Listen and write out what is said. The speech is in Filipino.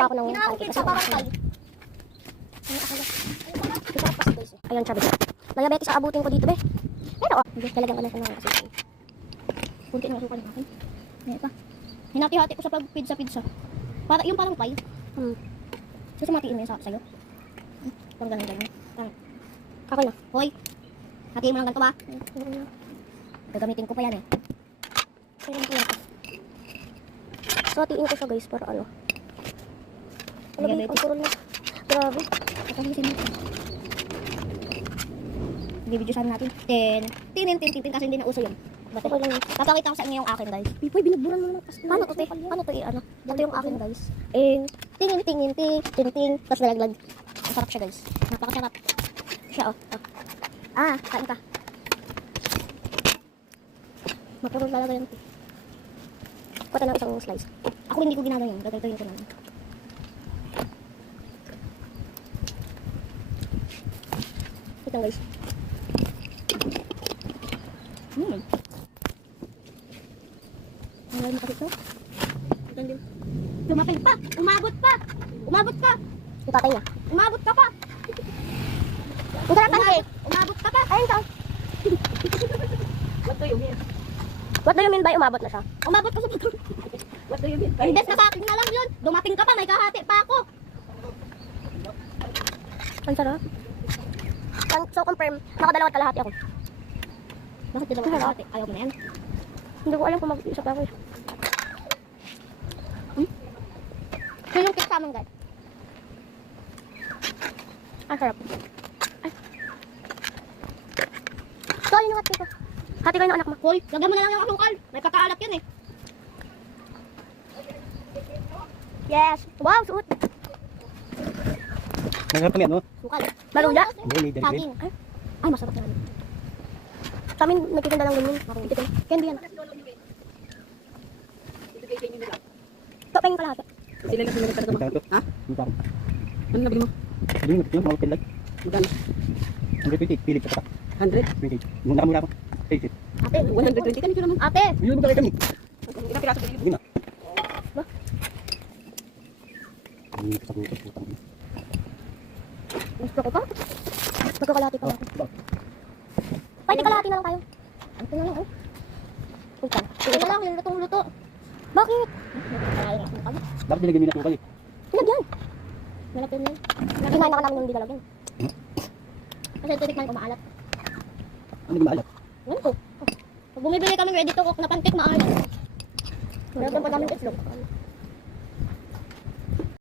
pa ako ng pancake. Sa parang ayun, sabi ko. Diabetes ang abutin ko dito, be. Pero, talagang ano sa mga kasi. Kunti na asukal natin. Ngayon pa. Hinati-hati ko sa pag-pizza. Para, yung parang pie. Susumatiin mo yun sa'yo. Parang ganun. Ako na. Hoy. Hatiin mo lang ganito ba? Gagamitin ko pa yan eh. Kailan ko yan. So, hatiin ko siya guys para ano. Ano ba yung pagkurol na? Grabe. Nakalisin mo. Bibidyosan natin. Tinin kasi hindi na uso yun. Okay lang. Papakita ko sa inyo yung akin guys. Pipoy, binagburan mo naman. Paano to, te? Paano to ano? Ito yung akin guys. Ting. Tapos nalaglag. Masarap siya guys. Napakasarap. Siya oh. Kain ka. Mapurol talaga yan. Kuha ng isang slice. Ako hindi ko ginagawa yan. Gagawin ko lang. Ito guys. Ang mo kasi ito. Dumapil pa! Umabot pa! Yung tatay niya. Umabot ka pa! Ang sarap pancake! Umabot ka pa! Ayun ka! What do you mean by umabot na siya? Umabot ka sa motor. What do you mean by? Imbes na sa akin na lang yun. Dumating ka pa, may kahati pa ako. Ang sarap. So confirm, nakadalawat kalahati ako. Bakit dalawat kalahati? Ayaw mo na yan? Hindi ko alam kung mag-isa pa ako. Yun yung cake sa amin guys. Ang sarap. Ay. So yun yung hati ko. Hati kayo ng anak mo. Hoy, lagyan mo na lang yung asukal. May kakaalat yun eh. Yes. Wow, suot. Masarap kami ano? Sukal. Maluya. Hindi, Saging. Ay, masarap naman. Sa amin, nagtitinda lang ganyan. Candy yan. Ito pa yung kalahati. Sila na sinunod talaga mo. Ha? Ano nabili mo? Hindi mo, yung mga pinlag. Magkano? 120, pilit ka pa. 100? 20. Muna pa. Ate. 120 kanito naman. Ate. Yun mo talaga kami. Ilang piraso bili mo? Hindi na. Ba? Hindi ka sa putang. Gusto ko pa? Magkakalahati pa natin. Pwede kalahati na lang tayo. Ito na lang oh. Wait lang. Ito na lang, yung lutong-luto. Bakit? Bakit nilagyan nila tukal eh? Nilagyan. Nalagyan yan. Kinain ka namin yung hindi nalagyan. Kasi ito tikman ko maalat. Ano yung maalat? Ano ko? Pag bumibili kami ready to cook na pancake, maalat. Meron pa namin itlog.